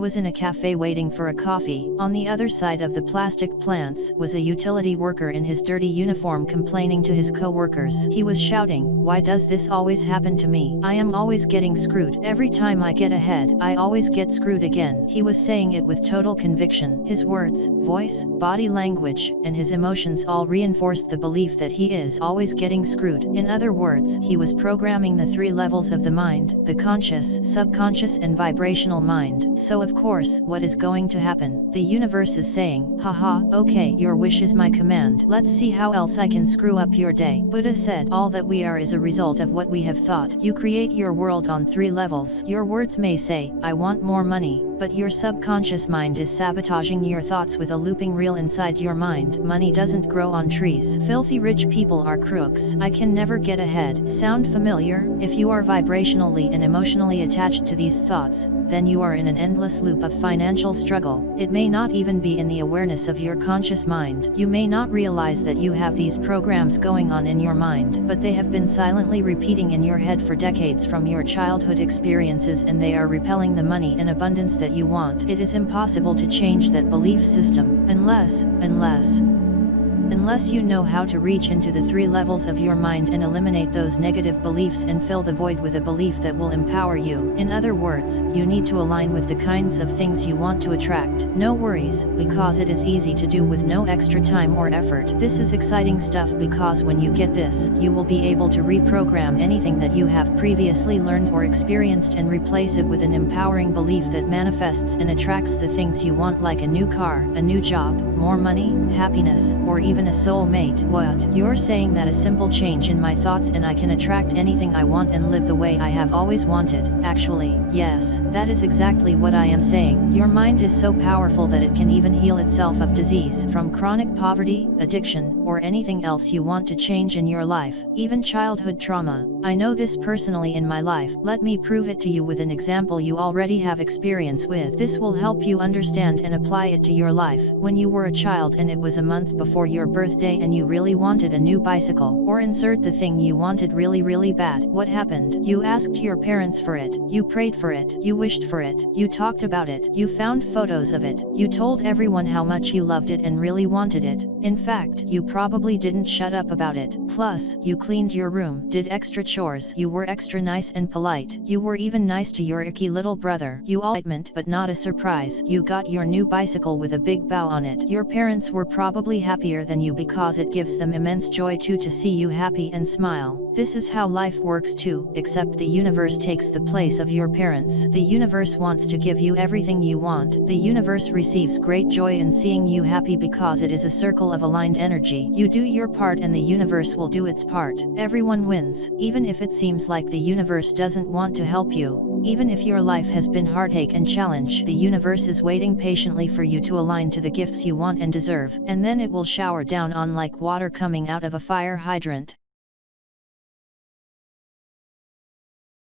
was in a cafe waiting for a coffee. On the other side of the plastic plants was a utility worker in his dirty uniform complaining to his co-workers. He was shouting, "Why does this always happen to me? I am always getting screwed. Every time I get ahead, I always get screwed again." He was saying it with total conviction. His words, voice, body language, and his emotions all reinforced the belief that he is always getting screwed. In other words, he was programming the three levels of the mind: the conscious, subconscious and vibrational mind. So of course, what is going to happen? The universe is saying, haha, okay, your wish is my command. Let's see how else I can screw up your day. Buddha said, all that we are is a result of what we have thought. You create your world on three levels. Your words may say, I want more money, but your subconscious mind is sabotaging your thoughts with a looping reel inside your mind. Money doesn't grow on trees. Filthy rich people are crooks. I can never get ahead. Sound familiar? If you are vibrationally and emotionally attached to these thoughts, then you are in an endless loop of financial struggle. It may not even be in the awareness of your conscious mind. You may not realize that you have these programs going on in your mind, but they have been silently repeating in your head for decades from your childhood experiences, and they are repelling the money and abundance that you want. It is impossible to change that belief system, unless you know how to reach into the three levels of your mind and eliminate those negative beliefs and fill the void with a belief that will empower you. In other words, you need to align with the kinds of things you want to attract. No worries, because it is easy to do with no extra time or effort. This is exciting stuff, because when you get this, you will be able to reprogram anything that you have previously learned or experienced and replace it with an empowering belief that manifests and attracts the things you want, like a new car, a new job, more money, happiness, or even a soulmate. What? You're saying that a simple change in my thoughts and I can attract anything I want and live the way I have always wanted. Actually, yes, that is exactly what I am saying. Your mind is so powerful that it can even heal itself of disease, from chronic poverty, addiction, or anything else you want to change in your life, even childhood trauma. I know this personally in my life. Let me prove it to you with an example you already have experience with. This will help you understand and apply it to your life. When you were a child and it was a month before your birthday and you really wanted a new bicycle, or insert the thing you wanted really bad, what happened? You asked your parents for it, you prayed for it, you wished for it, you talked about it, you found photos of it, you told everyone how much you loved it and really wanted it. In fact, you probably didn't shut up about it. Plus, you cleaned your room, did extra chores, you were extra nice and polite, you were even nice to your icky little brother. You all excitement but not a surprise. You got your new bicycle with a big bow on it. Your parents were probably happier than you, because it gives them immense joy too to see you happy and smile. This is how life works too, except the universe takes the place of your parents. The universe wants to give you everything you want. The universe receives great joy in seeing you happy, because it is a circle of aligned energy. You do your part and the universe will do its part. Everyone wins, even if it seems like the universe doesn't want to help you. Even if your life has been heartache and challenge, the universe is waiting patiently for you to align to the gifts you want and deserve, and then it will shower down on like water coming out of a fire hydrant.